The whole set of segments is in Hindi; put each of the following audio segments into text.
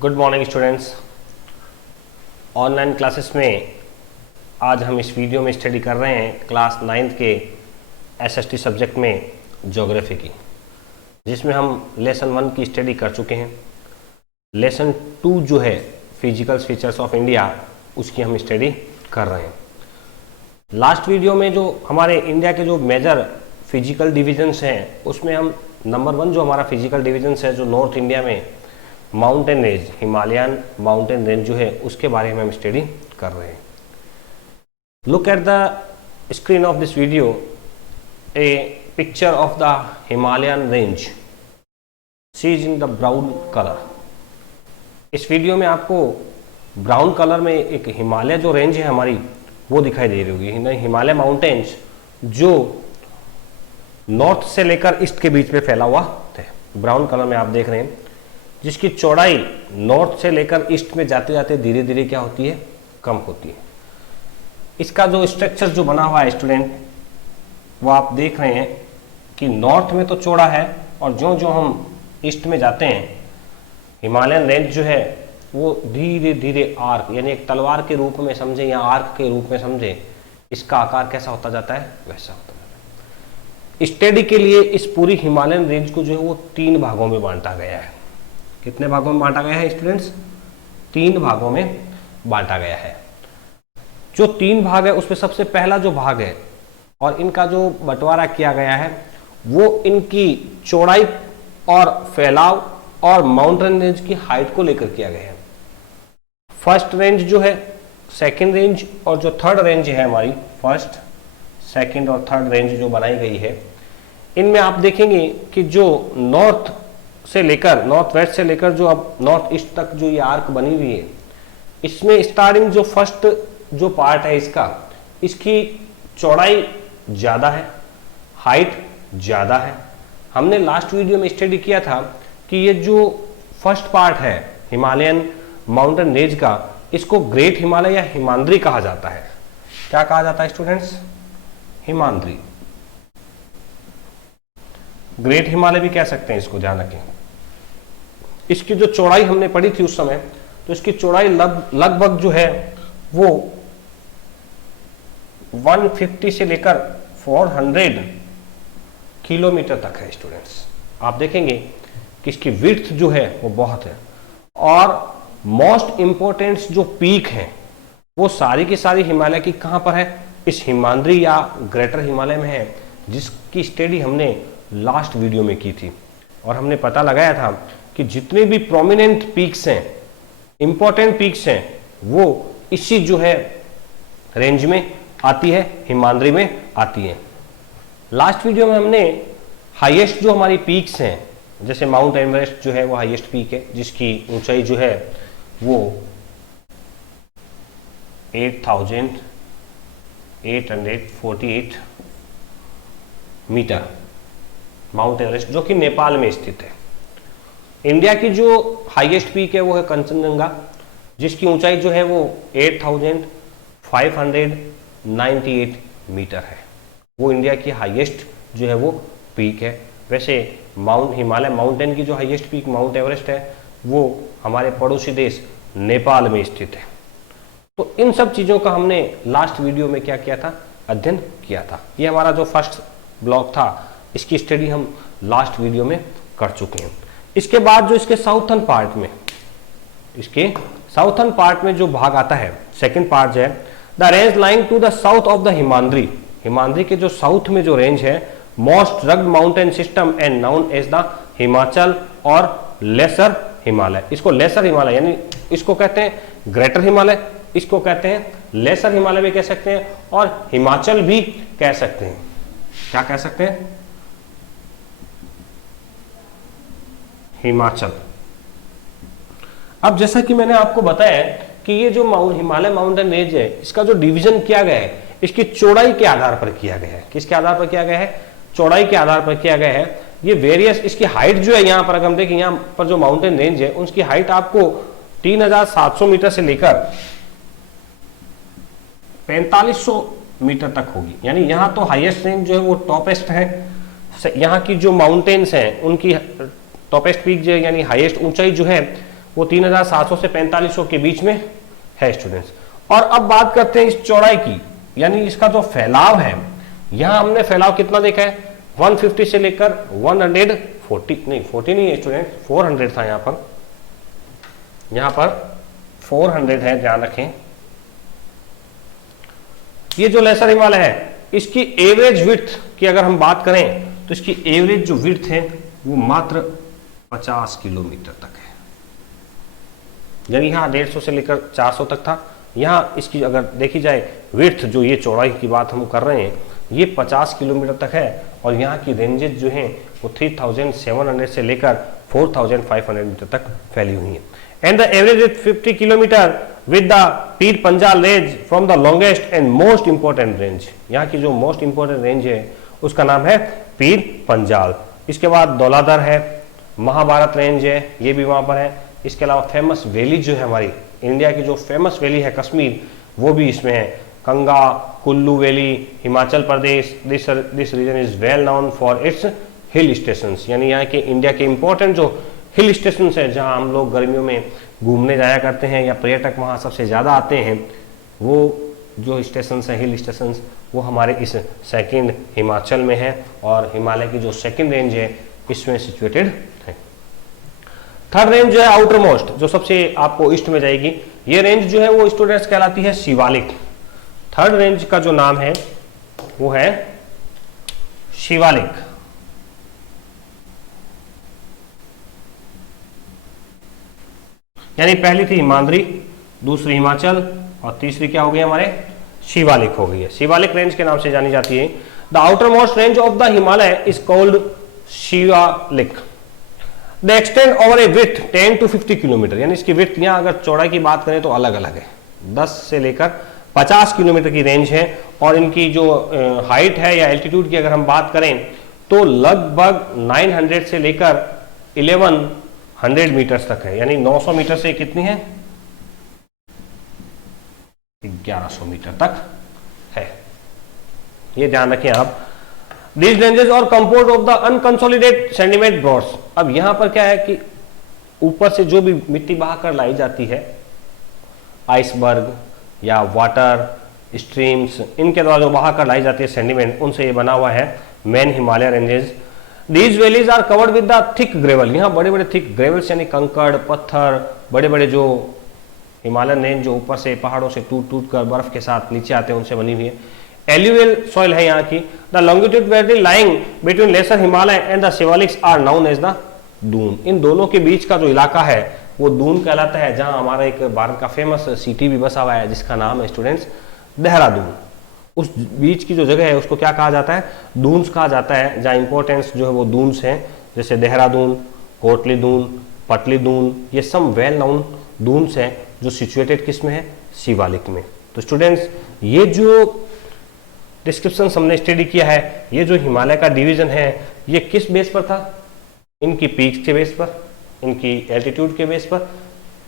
Good morning students. Online classes में आज हम इस वीडियो में स्टडी कर रहे हैं क्लास 9th के एसएसटी सब्जेक्ट में ज्योग्राफी की, जिसमें हम लेसन 1 की स्टडी कर चुके हैं। लेसन 2 जो है फिजिकल फीचर्स ऑफ इंडिया, उसकी हम स्टडी कर रहे हैं। लास्ट वीडियो में जो हमारे इंडिया के जो मेजर फिजिकल डिविजन्स हैं, उसमें हम नंबर 1 जो हमारा फिजिकल डिविजन्स है जो नॉर्थ इंडिया में mountain range, Himalayan mountain range जो है उसके बारे में हम स्टडी कर रहे हैं। Look at the screen of this video a picture of the Himalayan range sees in the brown colour. इस वीडियो में आपको ब्राउन कलर में एक हिमालय जो रेंज है हमारी वो दिखाई दे रही होगी। हिमालय माउंटेन्स जो नॉर्थ से लेकर ईस्ट के बीच में फैला हुआ है, ब्राउन कलर में आप देख रहे हैं, जिसकी चौड़ाई नॉर्थ से लेकर ईस्ट में जाते जाते धीरे धीरे क्या होती है, कम होती है। इसका जो स्ट्रक्चर जो बना हुआ है स्टूडेंट, वो आप देख रहे हैं कि नॉर्थ में तो चौड़ा है और जो जो हम ईस्ट में जाते हैं, हिमालयन रेंज जो है वो धीरे धीरे आर्क, यानी एक तलवार के रूप में समझे या आर्क के रूप में समझे, इसका आकार कैसा होता जाता है, वैसा होता जाता है। स्टडी के लिए इस पूरी हिमालयन रेंज को जो है वो 3 भागों में बांटा गया है। कितने भागों में बांटा गया है स्टूडेंट्स? 3 भागों में बांटा गया है। जो 3 भाग है उसमें सबसे पहला जो भाग है और इनका जो बंटवारा किया गया है वो इनकी चौड़ाई और फैलाव और माउंटेन रेंज की हाइट को लेकर किया गया है। फर्स्ट रेंज जो है, सेकंड रेंज और जो थर्ड रेंज है हमारी, फर्स्ट, सेकंड और थर्ड रेंज जो बनाई गई है, इनमें आप देखेंगे कि जो नॉर्थ से लेकर, नॉर्थ वेस्ट से लेकर जो अब नॉर्थ ईस्ट तक जो ये आर्क बनी हुई है, इसमें स्टार्टिंग जो फर्स्ट जो पार्ट है इसकी चौड़ाई ज़्यादा है, हाइट ज़्यादा है। हमने लास्ट वीडियो में स्टडी किया था कि ये जो फर्स्ट पार्ट है हिमालयन माउंटेन रेंज का, इसको ग्रेट हिमालय या हिमाद्री कहा जाता है। क्या कहा जाता है स्टूडेंट्स? हिमाद्री। ग्रेट हिमालय भी कह सकते हैं इसको, ध्यान रखें। इसकी जो चौड़ाई हमने पढ़ी थी उस समय, तो इसकी चौड़ाई लगभग जो है वो 150 से लेकर 400 किलोमीटर तक है स्टूडेंट्स। आप देखेंगे कि इसकी विड्थ जो है वो बहुत है। और मोस्ट इंपोर्टेंट जो पीक है वो सारी की सारी हिमालय की कहां पर है? इस हिमाद्री या ग्रेटर हिमालय में है, जिसकी स्टडी हमने लास्ट वीडियो में की थी। और हमने पता लगाया था कि जितने भी प्रोमिनेंट पीक्स हैं, इंपॉर्टेंट पीक्स हैं, वो इसी जो है रेंज में आती है, हिमाद्री में आती है। लास्ट वीडियो में हमने हाईएस्ट जो हमारी पीक्स हैं, जैसे माउंट एवरेस्ट जो है वो हाईएस्ट पीक है, जिसकी ऊंचाई जो है वो 8,848 मीटर, माउंट एवरेस्ट, जो कि नेपाल में स्थित है। इंडिया की जो हाईएस्ट पीक है वो है कंचनजंगा, जिसकी ऊंचाई जो है वो 8,598 मीटर है। वो इंडिया की हाईएस्ट जो है वो पीक है। वैसे हिमालय माउंटेन की जो हाईएस्ट पीक माउंट एवरेस्ट है वो हमारे पड़ोसी देश नेपाल में स्थित है। तो इन सब चीज़ों का हमने लास्ट वीडियो में क्या किया था, अध्ययन किया था। ये हमारा जो फर्स्ट ब्लॉक था, इसकी स्टडी हम लास्ट वीडियो में कर चुके हैं। इसके बाद जो इसके साउथर्न पार्ट में जो भाग आता है, सेकंड पार्ट जो है, the range lying to the south of the Himadri, Himadri के जो साउथ में जो रेंज है, most rugged mountain system and known as the Himachal और लेसर हिमालय। इसको लेसर हिमालय, यानी इसको कहते हैं ग्रेटर हिमालय, इसको कहते हैं लेसर हिमालय भी कह सकते हैं, और हिमाचल भी कह सकते हैं। क्या कह सकते हैं? हिमाचल। अब जैसा कि मैंने आपको बताया कि ये जो हिमालय माउंटेन रेंज है, इसका जो डिवीजन किया गया है, इसकी चौड़ाई के आधार पर किया गया है। किसके आधार पर किया गया है? चौड़ाई के आधार पर किया गया है। ये वेरियस, इसकी हाइट जो है, यहाँ पर अगर हम देखें, यहाँ पर जो माउंटेन रेंज है उसकी हाइट आपको 3,700 मीटर से लेकर 4,500 मीटर तक होगी। यानी यहाँ तो हाईएस्ट रेंज जो है वो टॉपेस्ट है। यहाँ की जो माउंटेन्स हैं उनकी टॉपेस्ट पीक जो है, यानी हाईएस्ट ऊंचाई जो है वो 3700 से 4500 के बीच में है स्टूडेंट्स। और अब बात करते हैं इस चौड़ाई की, यानी इसका जो फैलाव है, यहां हमने फैलाव कितना देखा है 150 से लेकर 140 नहीं 40 नहीं है स्टूडेंट, 400 था यहां पर 400 है, ध्यान रखें। ये जो लेसर हिमालय है इसकी एवरेज विड्थ की अगर हम बात करें तो इसकी एवरेज जो विड्थ है वो मात्र 50 किलोमीटर तक है, यानी यहाँ 150 से लेकर 400 तक था। यहाँ इसकी अगर देखी जाए विड्थ, जो ये चौड़ाई की बात हम कर रहे हैं, ये 50 किलोमीटर तक है। और यहाँ की रेंजेस जो हैं वो 3700 से लेकर 4500 मीटर तक फैली हुई है। And the average with 50 kilometre with the Pir Panjal range from the longest and most important range. यहाँ की जो मोस्ट इंपॉर्टेंट रेंज है उसका नाम है पीर पंजाल। इसके बाद दौलाधर है, महाभारत रेंज है, ये भी वहाँ पर है। इसके अलावा फेमस वैली जो है हमारी इंडिया की जो फेमस वैली है कश्मीर, वो भी इसमें है। Kangra, Kullu valley, Himachal Pradesh, this region is well known for its hill stations, यानी यहाँ के इंडिया के इंपॉर्टेंट जो हिल स्टेशंस है जहाँ हम लोग गर्मियों में घूमने जाया करते हैं या पर्यटक वहाँ सबसे ज़्यादा आते हैं, वो जो स्टेशंस हैं हिल स्टेशंस वो हमारे इस सेकंड हिमाचल में है और हिमालय की जो सेकंड रेंज है इसमें सिचुएटेड है। थर्ड रेंज जो है आउटर मोस्ट, जो सबसे आपको ईस्ट में जाएगी, ये रेंज जो है वो स्टूडेंट्स कहलाती है शिवालिक। थर्ड रेंज का जो नाम है वो है शिवालिक। यानी पहली थी हिमाद्री, दूसरी हिमाचल और तीसरी क्या हो गई हमारे शिवालिक हो गई है। शिवालिक रेंज के नाम से जानी जाती है। The outer most range of the Himalaya is called Shivalik. The extend over A width 10 to 50 kilometre, यानी इसकी विड्थ यहाँ अगर चौड़ाई की बात करें तो अलग अलग है, 10 से लेकर 50 किलोमीटर की रेंज है। और इनकी जो हाइट है या एल्टीट्यूड की अगर हम बात करें तो लगभग 900 से लेकर 1100 मीटर्स तक है, यानी 900 मीटर से कितनी है 1100 मीटर तक है, ये ध्यान रखें आप। These ranges are composed of the unconsolidated sediment broughts। अब यहां पर क्या है कि ऊपर से जो भी मिट्टी बहाकर लाई जाती है, आइसबर्ग या वाटर स्ट्रीम्स, इनके द्वारा जो बहाकर लाई जाती है सेंडिमेंट, उनसे ये बना हुआ है main Himalaya ranges. These valleys are covered with the thick gravel। यहाँ बड़े बड़े थिक ग्रेवल्स यानी कंकड़ पत्थर, बड़े बड़े जो हिमालयन रेंज जो ऊपर से पहाड़ों से टूट टूट कर बर्फ के साथ नीचे आते हैं उनसे बनी हुई है। एल्यूवियल सॉइल है यहाँ की। The longitude very lying between lesser Himalaya and the Shivaliks are known as the Doon. इन दोनों के बीच का जो इलाका है वो दून कहलाता है, जहाँ हमारा एक भारत का फेमस सिटी भी बसा हुआ है जिसका नाम है स्टूडेंट्स देहरादून। उस बीच की जो जगह है उसको क्या कहा जाता है, दून्स कहा जाता है, जहाँ इंपॉर्टेंस जो है वो दून्स हैं, जैसे देहरादून, कोटली दून, पटली दून, ये सब वेल नाउन दून्स हैं जो सिचुएटेड किस में है शिवालिक में। तो स्टूडेंट्स ये जो डिस्क्रिप्शन हमने स्टडी किया है, ये जो हिमालय का डिवीजन है ये किस बेस पर था, इनकी पीक्स के बेस पर, इनकी एल्टीट्यूड के बेस पर।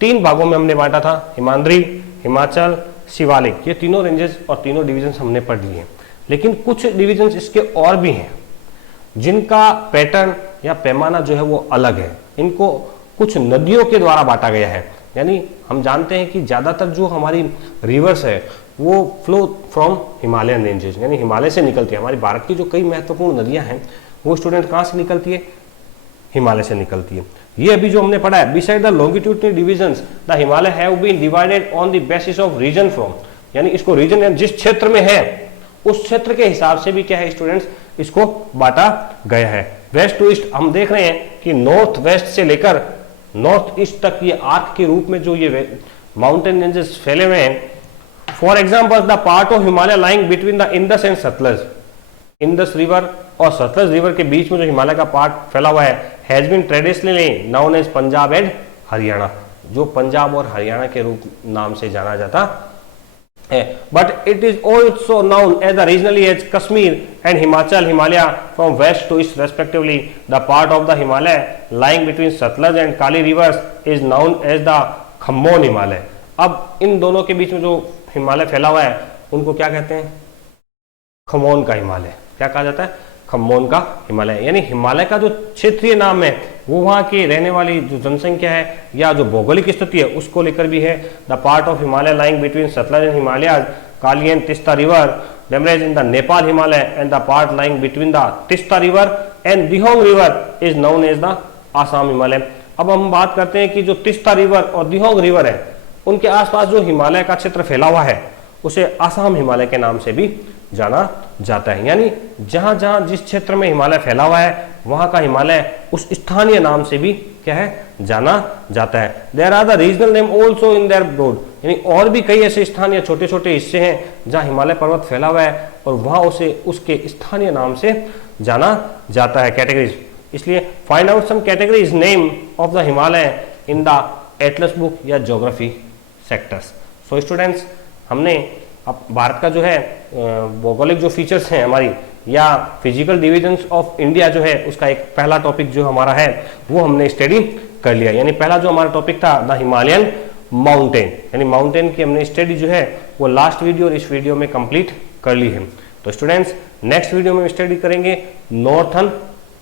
3 भागों में हमने बांटा था, हिमाद्री, हिमाचल, शिवालिक, ये तीनों रेंजेस और तीनों डिवीजन हमने पढ़ लिए हैं। लेकिन कुछ डिवीजन इसके और भी हैं जिनका पैटर्न या पैमाना जो है वो अलग है। इनको कुछ नदियों के द्वारा बांटा गया है, यानी हम जानते हैं कि ज़्यादातर जो हमारी रिवर्स है वो फ्लो फ्रॉम हिमालयन रेंजेस, यानी हिमालय से निकलती है। हमारी भारत की जो कई महत्वपूर्ण नदियां हैं वो स्टूडेंट कहाँ से निकलती है, हिमालय से निकलती है। ये अभी जो हमने पढ़ा है, beside the longitudinal divisions the Himalaya have been divided on the basis of region from, यानी इसको रीजन जिस क्षेत्र में है उस क्षेत्र के हिसाब से भी क्या है स्टूडेंट्स इसको बांटा गया है। वेस्ट टू ईस्ट हम देख रहे हैं कि नॉर्थ वेस्ट से लेकर नॉर्थ ईस्ट तक ये आर्क के रूप में जो ये माउंटेन रेंजेस फैले हुए हैं। For example the part of Himalaya lying between the Indus and Sutlej, Indus river और सतलज रिवर के बीच में जो हिमालय का पार्ट फैला हुआ है has been traditionally known as Punjab and Haryana, जो पंजाब और हरियाणा के रूप नाम से जाना जाता है। But it is also known as the regionally as Kashmir and Himachal Himalaya from west to east respectively. The part of the Himalaya lying between Satluj and Kali rivers is known as the Kumaon Himalaya. अब इन दोनों के बीच में जो हिमालय फैला हुआ है उनको क्या कहते हैं, खमोन का हिमालय। क्या कहा जाता है, खम्बोन का हिमालय, यानी हिमालय का जो क्षेत्रीय नाम है वो वहाँ की रहने वाली जो जनसंख्या है या जो भौगोलिक स्थिति है उसको लेकर भी है। The part of Himalaya lying between Satluj and Himalaya, Kali and Teesta river, demurrage in the Nepal Himalaya and the part lying between the Teesta river and Dihang river is known as the Assam Himalaya. अब हम बात करते हैं कि जो तिस्ता रिवर और दिहोंग रिवर है उनके आसपास जो हिमालय का क्षेत्र फैला हुआ है उसे आसाम हिमालय के नाम से भी जाना जाता है। यानी जहां जहां जिस क्षेत्र में हिमालय फैला हुआ है वहां का हिमालय उस स्थानीय नाम से भी क्या है जाना जाता है। There are the regional name also in their broad, यानी और भी कई ऐसे स्थानीय छोटे छोटे हिस्से हैं जहां हिमालय पर्वत फैला हुआ है और वहां उसे उसके स्थानीय नाम से जाना जाता है। कैटेगरीज, इसलिए find out some categories name of the Himalaya in the atlas book या ज्योग्राफी सेक्टर्स। सो स्टूडेंट्स, हमने अब भारत का जो है भौगोलिक जो फीचर्स हैं हमारी या फिजिकल डिविजन्स ऑफ इंडिया जो है उसका एक पहला टॉपिक जो हमारा है वो हमने स्टडी कर लिया। यानी पहला जो हमारा टॉपिक था द हिमालयन माउंटेन, यानी माउंटेन की हमने स्टडी जो है वो लास्ट वीडियो और इस वीडियो में कंप्लीट कर ली है। तो स्टूडेंट्स, नेक्स्ट वीडियो में स्टडी करेंगे नॉर्थर्न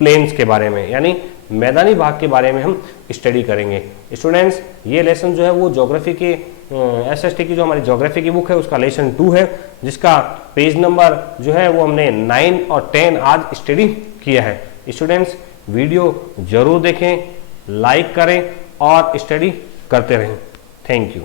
प्लेन्स के बारे में, यानी मैदानी भाग के बारे में हम स्टडी करेंगे। स्टूडेंट्स, ये लेसन जो है वो ज्योग्राफी के एसएसटी की जो हमारी ज्योग्राफी की बुक है उसका लेसन 2 है, जिसका पेज नंबर जो है वो हमने 9 और 10 आज स्टडी किया है। स्टूडेंट्स, वीडियो जरूर देखें, लाइक करें और स्टडी करते रहें। Thank you.